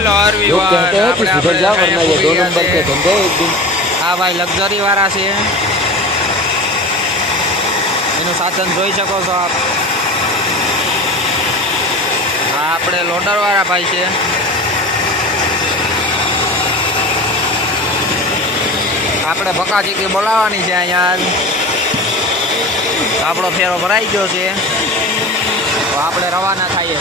लोग कहते हैं कि सुधर जाओ वरना ये 2 नंबर के धंधे एक दिन। हाँ भाई लग्जरी वाला છે એનું સાધન જોઈ શકો છો આપ આ આપણે લોડર વાળા ભાઈ છે આપણે ભકાચીકી બોલાવવાની છે અહીંયા આપણો ફેરો ભરાઈ ગયો છે તો આપણે રવાના થઈએ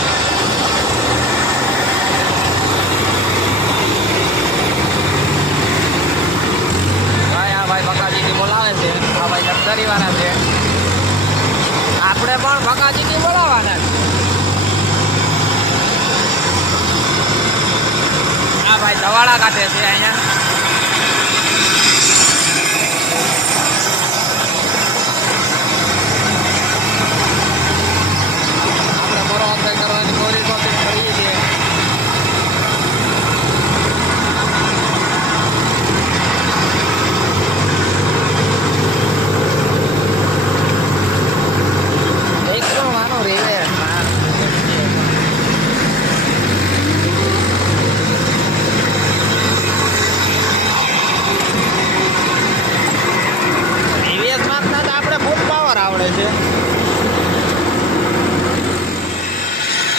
ભાઈ ભકાચીકી બોલાવે છે આ ભાઈ લક્ઝરી વાળા છે આપણે પણ ભકાચીકી બોલાવવાના આ ભાઈ દવાડા કાઢે છે અહીંયા આપણે બરોબર કરવાની કોરી કોશિશ કરીએ છીએ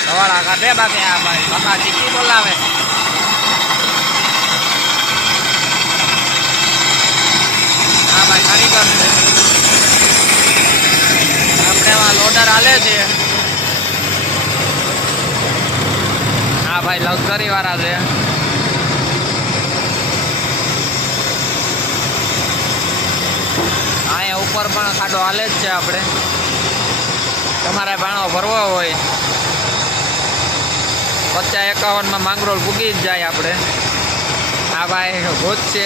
દવાડા કાઢે બાકી આ ભાઈ ભકાચીકી બોલાવે હા ભાઈ કારીગર છે આપણે એમાં લોડર હાલે છે હા ભાઈ લક્ઝરી વાળા છે અહીંયા ઉપર પણ ખાડો હાલે જ છે આપણે તમારે ભાણો ભરવો હોય 50-51 માં માંગરોળ પૂગી જ જાય આપણે આ ભાઈ ભૂત છે